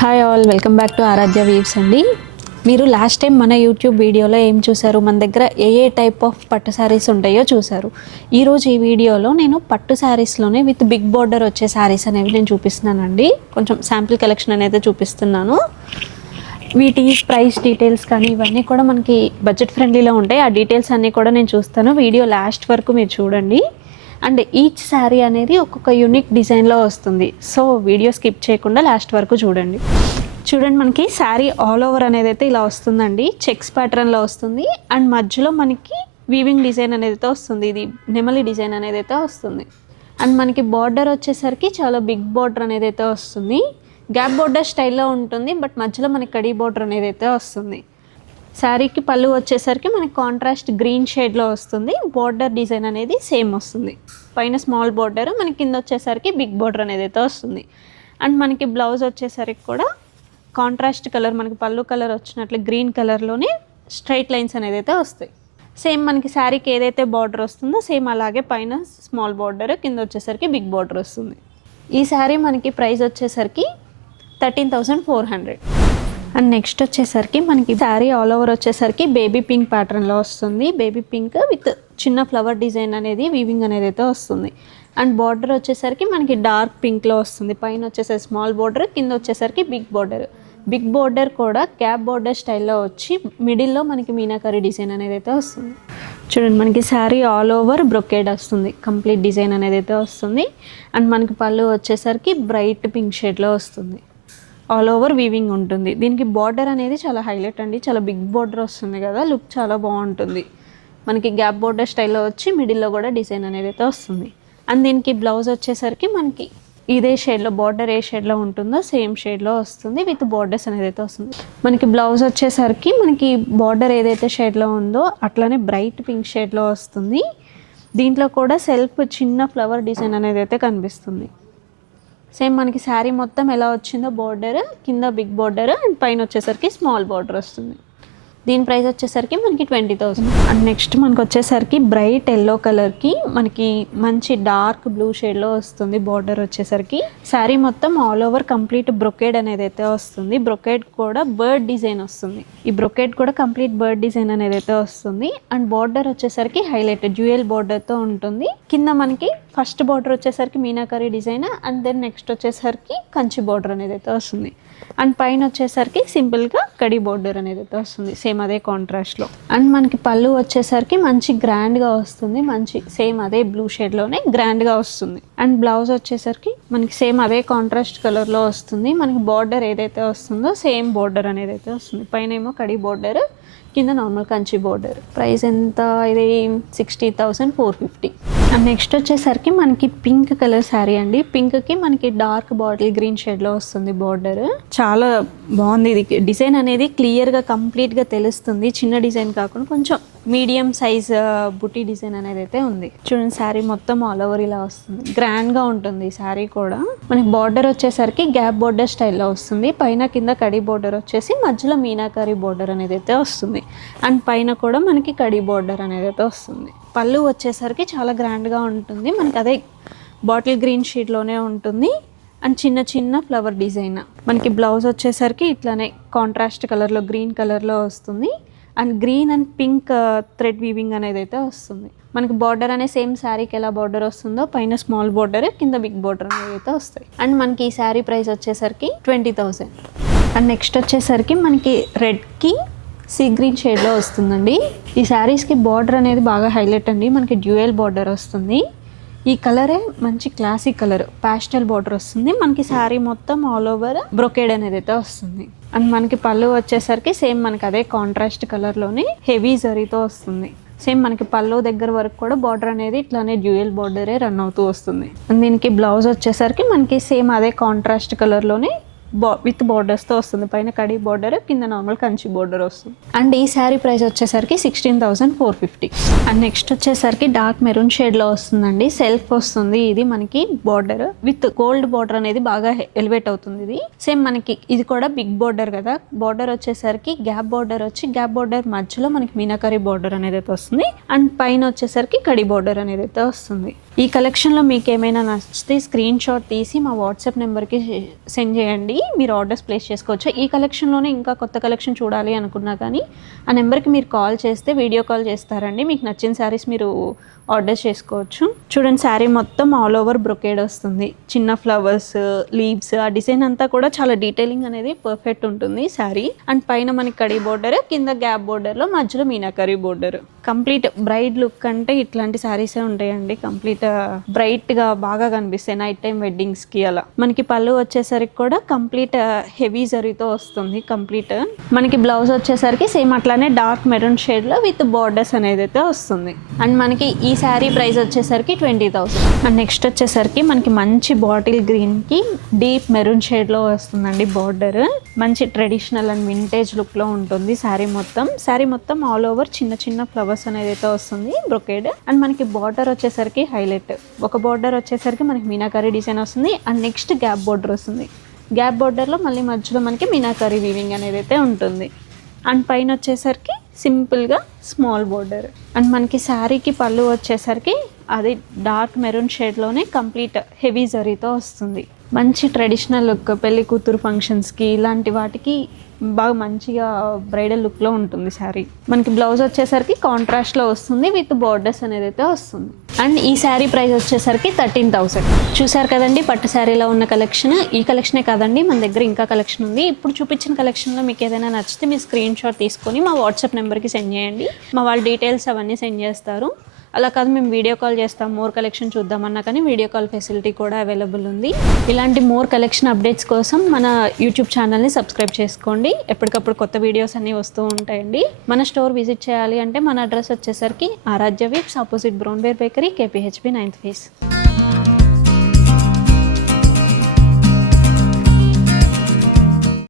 Hi all, welcome back to Aaradhya weaves అండి. మీరు last time మన యూట్యూబ్ వీడియోలో ఏం చూసారు, మన దగ్గర ఏ టైప్ ఆఫ్ పట్టు శారీస్ ఉంటాయో చూసారు. ఈరోజు ఈ వీడియోలో నేను పట్టు శారీస్లోనే విత్ బిగ్ బార్డర్ వచ్చే శారీస్ అనేవి నేను చూపిస్తున్నానండి. కొంచెం శాంపిల్ కలెక్షన్ అనేది చూపిస్తున్నాను. వీటి ప్రైస్ డీటెయిల్స్ కానీ ఇవన్నీ కూడా మనకి బడ్జెట్ ఫ్రెండ్లీలో ఉంటాయి. ఆ డీటెయిల్స్ అన్నీ కూడా నేను చూస్తాను. వీడియో లాస్ట్ వరకు మీరు చూడండి. అండ్ ఈచ్ శారీ అనేది ఒక్కొక్క యూనిక్ డిజైన్లో వస్తుంది. సో వీడియో స్కిప్ చేయకుండా లాస్ట్ వరకు చూడండి. మనకి శారీ ఆల్ ఓవర్ అనేది అయితే ఇలా వస్తుందండి. చెక్స్ ప్యాటర్న్లో వస్తుంది. అండ్ మధ్యలో మనకి వీవింగ్ డిజైన్ అనేది అయితే వస్తుంది. ఇది నెమలి డిజైన్ అనేది అయితే వస్తుంది. అండ్ మనకి బార్డర్ వచ్చేసరికి చాలా బిగ్ బార్డర్ అనేది అయితే వస్తుంది. గ్యాప్ బార్డర్ స్టైల్లో ఉంటుంది, బట్ మధ్యలో మనకి కడీ బార్డర్ అనేది అయితే వస్తుంది. శారీకి పళ్ళు వచ్చేసరికి మనకి కాంట్రాస్ట్ గ్రీన్ షేడ్లో వస్తుంది. బార్డర్ డిజైన్ అనేది సేమ్ వస్తుంది. పైన స్మాల్ బార్డర్, మనకి కింద వచ్చేసరికి బిగ్ బార్డర్ అనేది అయితే వస్తుంది. అండ్ మనకి బ్లౌజ్ వచ్చేసరికి కూడా కాంట్రాస్ట్ కలర్, మనకి పళ్ళు కలర్ వచ్చినట్లు గ్రీన్ కలర్లోనే స్ట్రైట్ లైన్స్ అనేది అయితే వస్తాయి. సేమ్ మనకి శారీకి ఏదైతే బార్డర్ వస్తుందో సేమ్ అలాగే పైన స్మాల్ బార్డర్, కింద వచ్చేసరికి బిగ్ బార్డర్ వస్తుంది. ఈ శారీ మనకి ప్రైస్ వచ్చేసరికి 13,400. అండ్ నెక్స్ట్ వచ్చేసరికి మనకి శారీ ఆల్ ఓవర్ వచ్చేసరికి బేబీ పింక్ ప్యాటర్న్లో వస్తుంది. బేబీ పింక్ విత్ చిన్న ఫ్లవర్ డిజైన్ అనేది వీవింగ్ అనేది అయితే వస్తుంది. అండ్ బార్డర్ వచ్చేసరికి మనకి డార్క్ పింక్లో వస్తుంది. పైన వచ్చేసరికి స్మాల్ బార్డర్, కింద వచ్చేసరికి బిగ్ బార్డర్. బిగ్ బార్డర్ కూడా గ్యాప్ బార్డర్ స్టైల్లో వచ్చి మిడిల్లో మనకి మీనాకరీ డిజైన్ అనేది అయితే వస్తుంది. చూడండి, మనకి శారీ ఆల్ ఓవర్ బ్రొకేడ్ వస్తుంది. కంప్లీట్ డిజైన్ అనేది అయితే వస్తుంది. అండ్ మనకి పళ్ళు వచ్చేసరికి బ్రైట్ పింక్ షేడ్లో వస్తుంది. ఆల్ ఓవర్ వీవింగ్ ఉంటుంది. దీనికి బార్డర్ అనేది చాలా హైలైట్ అండి. చాలా బిగ్ బార్డర్ వస్తుంది కదా, లుక్ చాలా బాగుంటుంది. మనకి గ్యాప్ బార్డర్ స్టైల్లో వచ్చి మిడిల్లో కూడా డిజైన్ అనేది అయితే వస్తుంది. అండ్ దీనికి బ్లౌజ్ వచ్చేసరికి మనకి ఇదే షేడ్లో, బార్డర్ ఏ షేడ్లో ఉంటుందో సేమ్ షేడ్లో వస్తుంది. విత్ బార్డర్స్ అనేది అయితే వస్తుంది. మనకి బ్లౌజ్ వచ్చేసరికి మనకి బార్డర్ ఏదైతే షేడ్లో ఉందో అట్లానే బ్రైట్ పింక్ షేడ్లో వస్తుంది. దీంట్లో కూడా సెల్ఫ్ చిన్న ఫ్లవర్ డిజైన్ అనేది అయితే కనిపిస్తుంది. సేమ్ మనకి శారీ మొత్తం ఎలా వచ్చిందో బార్డర్, కింద బిగ్ బార్డర్ అండ్ పైన వచ్చేసరికి స్మాల్ బార్డర్ వస్తుంది. దీని ప్రైస్ వచ్చేసరికి మనకి 20,000. అండ్ నెక్స్ట్ మనకు వచ్చేసరికి బ్రైట్ ఎల్లో కలర్కి మనకి మంచి డార్క్ బ్లూ షేడ్లో వస్తుంది. బార్డర్ వచ్చేసరికి శారీ మొత్తం ఆల్ ఓవర్ కంప్లీట్ బ్రొకేడ్ అనేది అయితే వస్తుంది. బ్రొకేడ్ కూడా బర్డ్ డిజైన్ వస్తుంది. ఈ బ్రొకేడ్ కూడా కంప్లీట్ బర్డ్ డిజైన్ అనేది అయితే వస్తుంది. అండ్ బార్డర్ వచ్చేసరికి హైలైట్ డ్యూయల్ బార్డర్తో ఉంటుంది. కింద మనకి ఫస్ట్ బార్డర్ వచ్చేసరికి meenakari design, and then next వచ్చేసరికి కంచి బార్డర్ అనేది అయితే వస్తుంది. అండ్ పైన వచ్చేసరికి సింపుల్గా కడీ బార్డర్ అనేది అయితే వస్తుంది. సేమ్ అదే కాంట్రాస్ట్లో. అండ్ మనకి పళ్ళు వచ్చేసరికి మంచి గ్రాండ్గా వస్తుంది. మంచి సేమ్ అదే బ్లూ షేడ్లోనే గ్రాండ్గా వస్తుంది. అండ్ బ్లౌజ్ వచ్చేసరికి మనకి సేమ్ అదే కాంట్రాస్ట్ కలర్లో వస్తుంది. మనకి బార్డర్ ఏదైతే వస్తుందో సేమ్ బార్డర్ అనేది అయితే వస్తుంది. పైన ఏమో కడీ బార్డర్, కింద నార్మల్ కంచి బార్డర్. ప్రైస్ ఎంత, ఇది 60,450. అండ్ నెక్స్ట్ వచ్చేసరికి మనకి పింక్ కలర్ శారీ అండి. పింక్కి మనకి డార్క్ బాటిల్ గ్రీన్ షేడ్లో వస్తుంది బార్డర్. చాలా బాగుంది. ఇది డిజైన్ అనేది క్లియర్గా కంప్లీట్గా తెలుస్తుంది. చిన్న డిజైన్ కాకుండా కొంచెం మీడియం సైజ్ బుటీ డిజైన్ అనేది అయితే ఉంది. చూడండి, శారీ మొత్తం ఆల్ ఓవర్ ఇలా వస్తుంది. గ్రాండ్గా ఉంటుంది ఈ శారీ కూడా. మనకి బార్డర్ వచ్చేసరికి గ్యాప్ బార్డర్ స్టైల్లో వస్తుంది. పైన కింద కడీ బార్డర్ వచ్చేసి మధ్యలో మీనాకరీ బార్డర్ అనేది అయితే వస్తుంది. అండ్ పైన కూడా మనకి కడీ బార్డర్ అనేది అయితే వస్తుంది. పళ్ళు వచ్చేసరికి చాలా గ్రాండ్గా ఉంటుంది. మనకి అదే బాటిల్ గ్రీన్ షీట్లోనే ఉంటుంది. అండ్ చిన్న చిన్న ఫ్లవర్ డిజైన్. మనకి బ్లౌజ్ వచ్చేసరికి ఇట్లానే కాంట్రాస్ట్ కలర్లో గ్రీన్ కలర్లో వస్తుంది. And green and pink thread weaving అనేది అయితే వస్తుంది. మనకి బార్డర్ అనే సేమ్ శారీకి ఎలా బార్డర్ వస్తుందో పైన స్మాల్ బార్డర్, కింద బిగ్ బార్డర్ అనేది అయితే వస్తాయి. అండ్ మనకి ఈ శారీ ప్రైస్ వచ్చేసరికి 20,000. అండ్ నెక్స్ట్ వచ్చేసరికి మనకి రెడ్కి సీ గ్రీన్ షేడ్లో వస్తుందండి. ఈ శారీస్కి బార్డర్ అనేది బాగా హైలైట్ అండి. మనకి డ్యూయల్ బార్డర్ వస్తుంది. ఈ కలరే మంచి క్లాసిక్ కలర్, ప్యాస్టల్ బార్డర్ వస్తుంది. మనకి శారీ మొత్తం ఆల్ ఓవర్ బ్రొకేడ్ అనేది అయితే వస్తుంది. అండ్ మనకి పళ్ళు వచ్చేసరికి సేమ్ మనకి అదే కాంట్రాస్ట్ కలర్లోనే హెవీ జరీతో వస్తుంది. సేమ్ మనకి పళ్ళు దగ్గర వరకు కూడా బార్డర్ అనేది ఇట్లానే డ్యూయల్ బార్డరే రన్ అవుతూ వస్తుంది. అండ్ దీనికి బ్లౌజ్ వచ్చేసరికి మనకి సేమ్ అదే కాంట్రాస్ట్ కలర్లోనే విత్ బార్డర్స్తో వస్తుంది. పైన కడీ బార్డర్, కింద నార్మల్ కంచి బార్డర్ వస్తుంది. అండ్ ఈ శారీ ప్రైస్ వచ్చేసరికి 16,450. అండ్ నెక్స్ట్ వచ్చేసరికి డార్క్ మెరూన్ షేడ్లో వస్తుందండి. సెల్ఫ్ వస్తుంది. ఇది మనకి బార్డర్ విత్ గోల్డ్ బార్డర్ అనేది బాగా ఎలివేట్ అవుతుంది. ఇది సేమ్ మనకి ఇది కూడా బిగ్ బార్డర్ కదా. బార్డర్ వచ్చేసరికి గ్యాప్ బార్డర్ వచ్చి గ్యాప్ బార్డర్ మధ్యలో మనకి మీనాకరీ బార్డర్ అనేది అయితే వస్తుంది. అండ్ పైన వచ్చేసరికి కడీ బార్డర్ అనేది అయితే వస్తుంది. ఈ కలెక్షన్లో మీకు ఏమైనా నచ్చితే స్క్రీన్ షాట్ తీసి మా వాట్సాప్ నెంబర్కి సెండ్ చేయండి, మీరు ఆర్డర్స్ ప్లేస్ చేసుకోవచ్చు. ఈ కలెక్షన్లోనే ఇంకా కొత్త కలెక్షన్ చూడాలి అనుకున్నా కానీ ఆ నెంబర్కి మీరు కాల్ చేస్తే వీడియో కాల్ చేస్తారండి, మీకు నచ్చిన శారీస్ మీరు ఆర్డర్ చేసుకోవచ్చు. చూడండి, శారీ మొత్తం ఆల్ ఓవర్ బ్రొకేడ్ వస్తుంది, చిన్న ఫ్లవర్స్, లీవ్స్, ఆ డిజైన్ అంతా కూడా చాలా డీటెయిలింగ్ అనేది పర్ఫెక్ట్ ఉంటుంది శారీ. అండ్ పైన మనకి కడీ బోర్డర్, కింద గ్యాప్ బోర్డర్లో మధ్యలో meenakari border. Complete braid look అంటే ఇట్లాంటి శారీసే ఉంటాయండి, కంప్లీట్ బ్రైట్గా బాగా కనిపిస్తాయి నైట్ టైం వెడ్డింగ్స్కి. అలా మనకి పళ్ళు వచ్చేసరికి కూడా కంప్లీట్ హెవీ జరీతో వస్తుంది కంప్లీట్. మనకి బ్లౌజ్ వచ్చేసరికి సేమ్ అట్లానే డార్క్ మెరూన్ షేడ్లో విత్ బార్డర్స్ అనేది అయితే వస్తుంది. అండ్ మనకి ఈ శారీ ప్రైస్ వచ్చేసరికి 20,000. అండ్ నెక్స్ట్ వచ్చేసరికి మనకి మంచి బాటిల్ గ్రీన్కి డీప్ మెరూన్ షేడ్లో వస్తుందండి బార్డర్. మంచి ట్రెడిషనల్ అండ్ వింటేజ్ లుక్లో ఉంటుంది శారీ మొత్తం. శారీ మొత్తం ఆల్ ఓవర్ చిన్న చిన్న ఫ్లవర్స్ అనేది అయితే వస్తుంది బ్రొకేడ్. అండ్ మనకి బార్డర్ వచ్చేసరికి హైలైట్, ఒక బార్డర్ వచ్చేసరికి మనకి మీనాకరీ డిజైన్ వస్తుంది. అండ్ నెక్స్ట్ గ్యాప్ బార్డర్ వస్తుంది, గ్యాప్ బార్డర్లో మళ్ళీ మధ్యలో మనకి మీనాకరీ వీవింగ్ అనేది అయితే ఉంటుంది. అండ్ పైన వచ్చేసరికి సింపుల్గా స్మాల్ బోర్డర్. అండ్ మనకి శారీకి పళ్ళు వచ్చేసరికి అది డార్క్ మెరూన్ షేడ్లోనే కంప్లీట్ హెవీ జరీతో వస్తుంది. మంచి ట్రెడిషనల్ లుక్, పెళ్లి కూతురు ఫంక్షన్స్కి ఇలాంటి వాటికి బాగా మంచిగా బ్రైడల్ లుక్లో ఉంటుంది శారీ. మనకి బ్లౌజ్ వచ్చేసరికి కాంట్రాస్ట్లో వస్తుంది విత్ బార్డర్స్ అనేది అయితే వస్తుంది. అండ్ ఈ శారీ ప్రైస్ వచ్చేసరికి 13,000. చూసారు కదండి పట్టు శారీలో ఉన్న కలెక్షన్. ఈ కలెక్షనే కాదండి, మన దగ్గర ఇంకా కలెక్షన్ ఉంది. ఇప్పుడు చూపించిన కలెక్షన్లో మీకు ఏదైనా నచ్చితే మీ స్క్రీన్ షాట్ తీసుకొని మా వాట్సాప్ నెంబర్కి సెండ్ చేయండి, మా వాళ్ళ డీటెయిల్స్ అవన్నీ సెండ్ చేస్తారు. అలా కాదు మేము వీడియో కాల్ చేస్తాం, మోర్ కలెక్షన్ చూద్దామన్నా కానీ వీడియో కాల్ ఫెసిలిటీ కూడా అవైలబుల్ ఉంది. ఇలాంటి మోర్ కలెక్షన్ అప్డేట్స్ కోసం మన యూట్యూబ్ ఛానల్ని సబ్స్క్రైబ్ చేసుకోండి, ఎప్పటికప్పుడు కొత్త వీడియోస్ అన్నీ వస్తూ ఉంటాయండి. మన స్టోర్ విజిట్ చేయాలి అంటే మన అడ్రస్ వచ్చేసరికి Aaradhya weaves, opposite brown bear bakery, KPHB 9th phase.